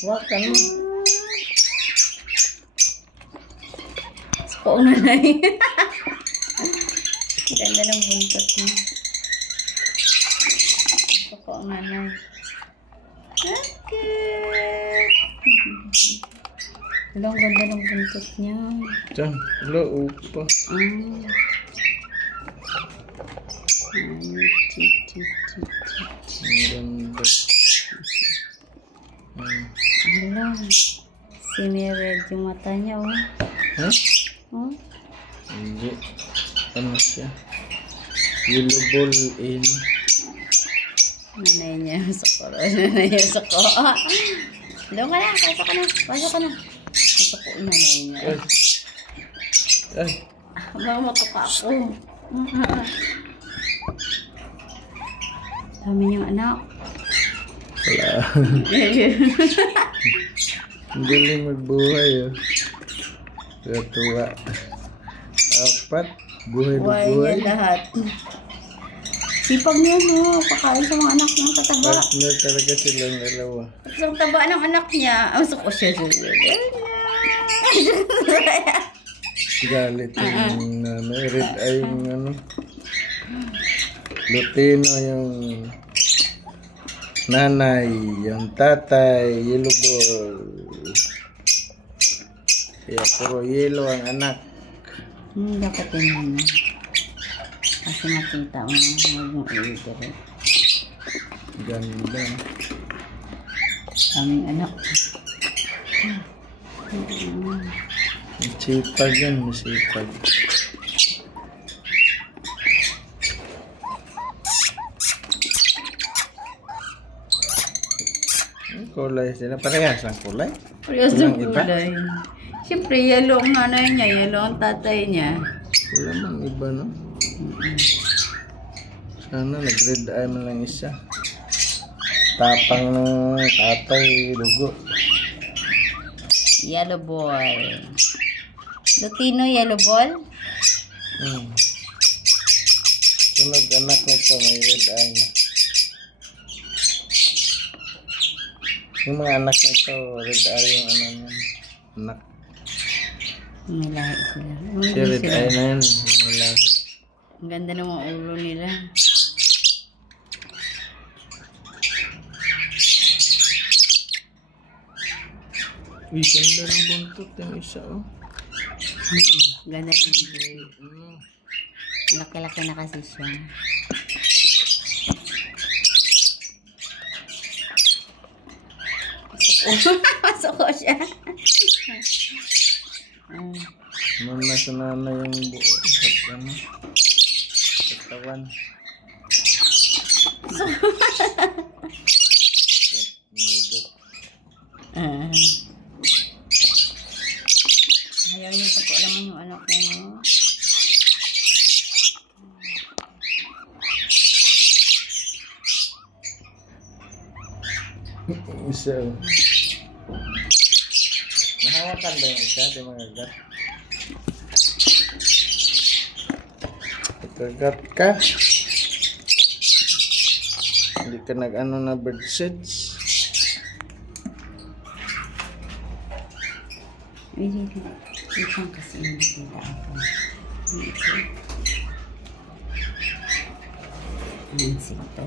Wag ka mo. Suko nanay. Ganda ng buntot niya. Suko nanay. Okay. Ang ganda ng buntot niya. Diyan, wala upa. Ang ganda. Alam. Simi-red yung mata niya, oh. Ha? Oh? Hindi. Ano siya? Yellow ball in. Nanay niya suko. Nanay niya suko. Doon ka na. Pasok ka na. Pasok ka na. Suko nanay niya. Ay. Matuka ako. Dami niyang anak. Wala. Ang galing magbuhay, oh. Tuwa. Apat. Buhay na Buhay buhay. niya lahat. Sipag niya, no. Pakain sa mga anak ng tataba. Partner talaga silang dalawa. Tapos ang taba ng anak niya. Ang suko siya. Galit yung red eye yung ano. Lutino yung nanay, yung tatay, yellow ball. Kaya puro yellow ang anak. Dapat yun na. Kasi makita mo. Huwag mong i-direct. Ganda. Aming anak. Masipag yan, masipag. Kulay sila. Parehas ang kulay. Parehas ng kulay. Siyempre, yellow ang nanay niya. Yellow ang tatay niya. Wala mang iba, no? Sana nag-red eye man lang isa. Tapang ng tatay, dugo. Yellow ball. Lutino yellow ball? Sunod anak nito, may red eye na. Yung mga anak nito, red eye yung ano niyan. Anak. May lahi sila. Siya red eye na yan. May lahi. Ang ganda ng mga ulo nila. Uy, ganda ng buntot yung isa, oh. Ganda ng ulo. Laki-laki na kasi siya. Suko siya. Muna sa nanay yung buo. Sa ano? Katawan. Ayaw niya suko naman yung anak niya, no? Isa. Nahawakan ba yung isa? Di mga gat? Kagat ka? Hindi ka nag-ano na bird seeds? Isang kasi nakita ako. Insekto.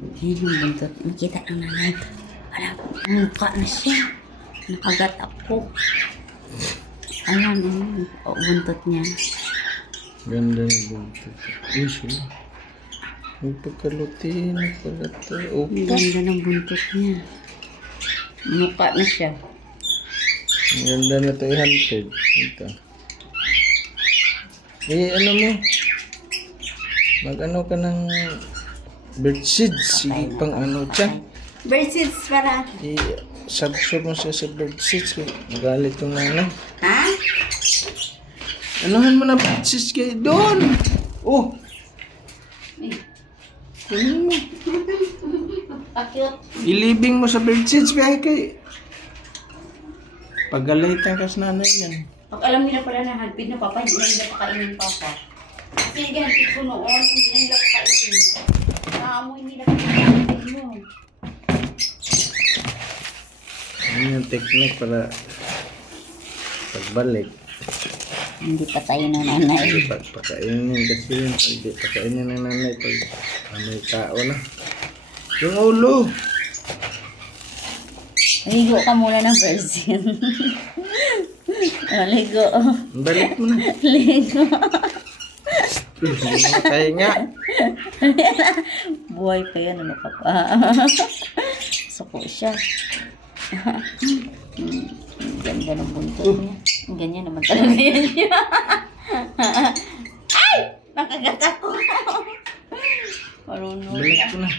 Yan yung buntot. Nakita ng nanay. Wala, mukha na siya. Nakagat ako. Ayan, buntot niya. Ganda ng buntot. Uy, may pagkalutin pala ito. Ang ganda ng buntot niya. Mukha na siya. Ang ganda na ito i-hunted. Ito. Ano mo? Mag-ano ka ng bird seeds. Sige pang ano dyan. Bird seeds para. I-subscribe mo siya sa bird seeds. Magalit yung nanay. Ha? Anuhan mo na bird seeds kayo doon. Oh! Kunin mo. Ilibing mo sa bird seeds kay pagalitan ka sa nanay yan. Pag alam nila pala na handpid na papa, hindi na nila pakainin papa. Siniganti ko noon, hindi nila kainin. Naamoy nila kainin mo. Ano yung technique para pagbalik? Hindi pa tayo na nanay. Pagpakainin kasi yun. Hindi pakainin ng nanay pag may tao na. Yung ulo! Ligo ka muna ng virgin. Ligo. Balik mo na. Ligo. Kaya nga. Buhay pa yan, ano ka pa. Suko siya. Ganda ng buntot niya. Ganyan naman talaga yan siya. Ay! Nakagat ako. Marunong. Balik ko na.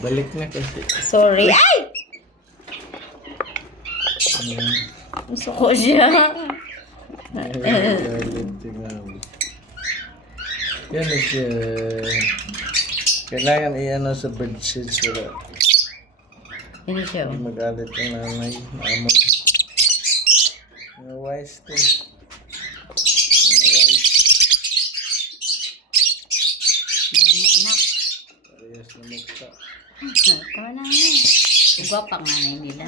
Balik na kasi. Sorry. Ay! Suko siya. Yan na siya. Kailangan i-ano sa bedsheets wala. Hindi siya. Hindi mag-alit ang nanay. Maamoy. Mga wise to. Mga wise. Mga anak. Parehas na mukha. Tama na nga. Igwa pang nanay nila.